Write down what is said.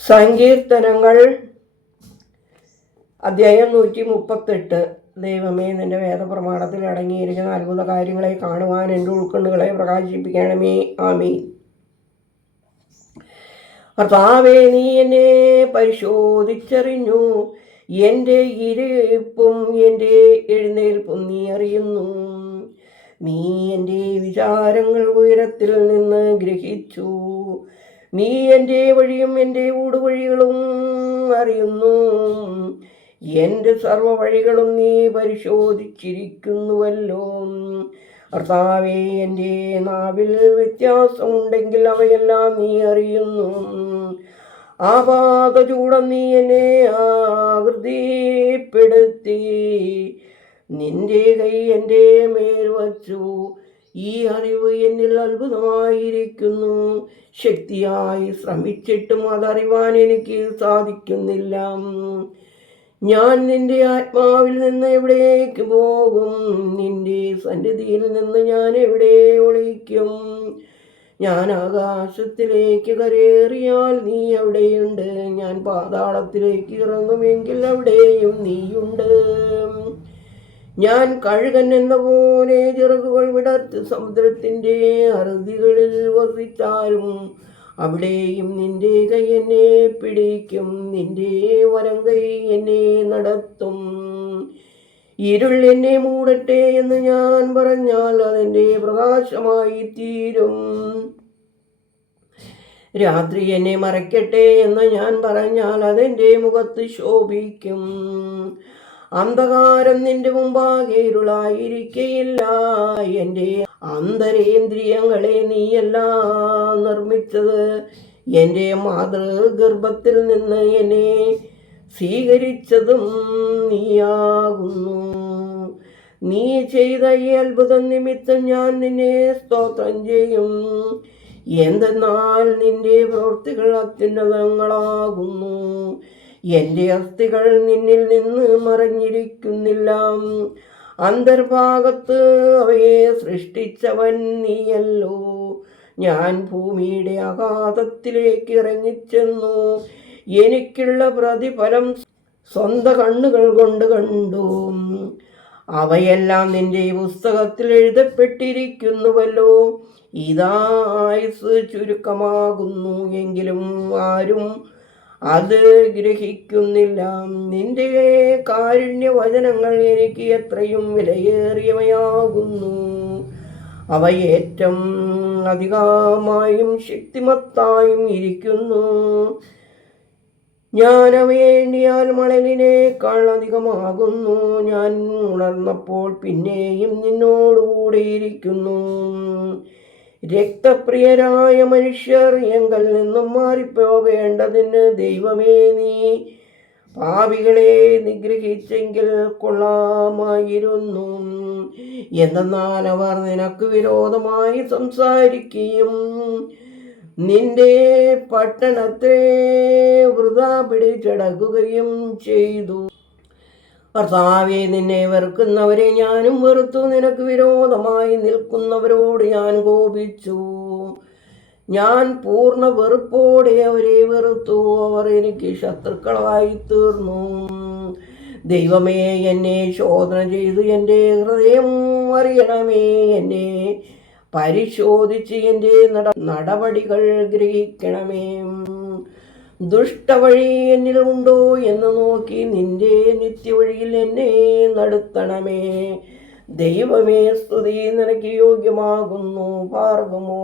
സങ്കീർത്തനങ്ങൾ അധ്യായം 138. ദൈവമേ, നിന്റെ വേദപ്രമാണത്തിൽ അടങ്ങിയിരിക്കുന്ന അത്ഭുത കാര്യങ്ങളെ കാണുവാൻ എൻ്റെ ഉൾക്കണ്ണുകളെ പ്രകാശിപ്പിക്കണമേ. ആമീൻ. കർത്താവേ, നീ എന്നെ പരിശോധിച്ചറിഞ്ഞു. എൻ്റെ ഇരിപ്പും എൻ്റെ എഴുന്നേൽപ്പും നീ അറിയുന്നു. നീ എൻ്റെ വിചാരങ്ങൾ ഉയരത്തിൽ നിന്ന് ഗ്രഹിച്ചു. നീ എൻ്റെ വഴിയും എൻ്റെ ഊടുവഴികളും അറിയുന്നു. എൻ്റെ സർവ വഴികളും നീ പരിശോധിച്ചിരിക്കുന്നുവല്ലോ. കർത്താവേ, എൻ്റെ നാവിൽ വ്യത്യാസമുണ്ടെങ്കിൽ അവയെല്ലാം നീ അറിയുന്നു. ആപാത ചൂടം നീ എന്നെ ആകൃതിപ്പെടുത്തി. നിന്റെ കൈ എൻ്റെ മേൽ വച്ചു. ഈ അറിവ് എന്നിൽ അത്ഭുതമായിരിക്കുന്നു. ശക്തിയായി ശ്രമിച്ചിട്ടും അതറിവാൻ എനിക്ക് സാധിക്കുന്നില്ല. ഞാൻ നിന്റെ ആത്മാവിൽ നിന്ന് എവിടേക്ക് പോകും? നിന്റെ സന്നിധിയിൽ നിന്ന് ഞാൻ എവിടെ ഒളിക്കും? ഞാൻ ആകാശത്തിലേക്ക് കരേറിയാൽ നീ അവിടെയുണ്ട്. ഞാൻ പാതാളത്തിലേക്ക് ഇറങ്ങുമെങ്കിൽ അവിടെയും നീയുണ്ട്. ഞാൻ കഴുകൻ എന്ന പോലെ ചിറകുകൾ വിടർത്തി സമുദ്രത്തിൻ്റെ അറുതികളിൽ വസിച്ചാലും അവിടെയും നിന്റെ കൈ എന്നെ പിടിക്കും. നിന്റെ വലം കൈ എന്നെ നടത്തും. ഇരുൾ എന്നെ മൂടട്ടെ എന്ന് ഞാൻ പറഞ്ഞാൽ അതെൻ്റെ പ്രകാശമായി തീരും. രാത്രി എന്നെ മറയ്ക്കട്ടെ എന്ന് ഞാൻ പറഞ്ഞാൽ അതെൻ്റെ മുഖത്ത് ശോഭിക്കും. അന്ധകാരം നിന്റെ മുമ്പാകെ ഇരുളായിരിക്കയില്ല. എൻ്റെ അന്തരേന്ദ്രിയങ്ങളെ നീയല്ല നിർമ്മിച്ചത്. എൻ്റെ മാതൃഗർഭത്തിൽ നിന്ന് എന്നെ സ്വീകരിച്ചതും നീയാകുന്നു. നീ ചെയ്ത ഈ അത്ഭുതം നിമിത്തം ഞാൻ നിന്നെ സ്തോത്രം ചെയ്യും. എന്തെന്നാൽ നിന്റെ പ്രവൃത്തികൾ അത്യുന്നതങ്ങളാകുന്നു. എൻ്റെ അസ്ഥികൾ നിന്നിൽ നിന്ന് മറഞ്ഞിരിക്കുന്നില്ല. അന്തർഭാഗത്ത് അവയെ സൃഷ്ടിച്ചവൻ നീയല്ലോ. ഞാൻ ഭൂമിയുടെ അഗാധത്തിലേക്ക് ഇറങ്ങിച്ചെന്നു. എനിക്കുള്ള പ്രതിഫലം സ്വന്തം കണ്ണുകൾ കൊണ്ട് കണ്ടു. അവയെല്ലാം നിന്റെ പുസ്തകത്തിൽ എഴുതപ്പെട്ടിരിക്കുന്നുവല്ലോ. ഇതാ ആയുസ് ചുരുക്കമാകുന്നു, എങ്കിലും ആരും അത് ഗ്രഹിക്കുന്നില്ല. നിന്റെ കാരുണ്യവചനങ്ങൾ എനിക്ക് എത്രയും വിലയേറിയവയാകുന്നു. അവ ഏറ്റവും അധികമായും ശക്തിമത്തായും ഇരിക്കുന്നു. ഞാൻ അവയെ എണ്ണിയാൽ മണലിനേക്കാൾ അധികമാകുന്നു. ഞാൻ ഉണർന്നപ്പോൾ പിന്നെയും നിന്നോടുകൂടെ ഇരിക്കുന്നു. രക്തപ്രിയരായ മനുഷ്യർ എങ്കിൽ നിന്നും മാറിപ്പോകേണ്ടതിന് ദൈവമേ, നീ പാപികളെ നിഗ്രഹിച്ചെങ്കിൽ കൊള്ളാമായിരുന്നു. എന്തെന്നാൽ അവർ നിനക്ക് വിരോധമായി സംസാരിക്കുകയും നിന്റെ പട്ടണത്തെ വൃഥാ പിടിച്ചടക്കുകയും ചെയ്തു. കർത്താവേ, നിന്നെ വെറുക്കുന്നവരെ ഞാനും വെറുത്തു. നിനക്ക് വിരോധമായി നിൽക്കുന്നവരോട് ഞാൻ കോപിച്ചു. ഞാൻ പൂർണ്ണ വെറുപ്പോടെ അവരെ വെറുത്തു. അവർ എനിക്ക് ശത്രുക്കളായി തീർന്നു. ദൈവമേ, എന്നെ ശോധന ചെയ്തു എൻ്റെ ഹൃദയം അറിയണമേ. എന്നെ പരിശോധിച്ച് എൻ്റെ നടപടികൾ ഗ്രഹിക്കണമേ. ദുഷ്ടവഴി എന്നിൽ ഉണ്ടോ എന്ന് നോക്കി നിന്റെ നിത്യവഴിയിൽ എന്നെ നടത്തണമേ. ദൈവമേ, സ്തുതി നിനക്ക് യോഗ്യമാകുന്നു. പാർക്കുമോ.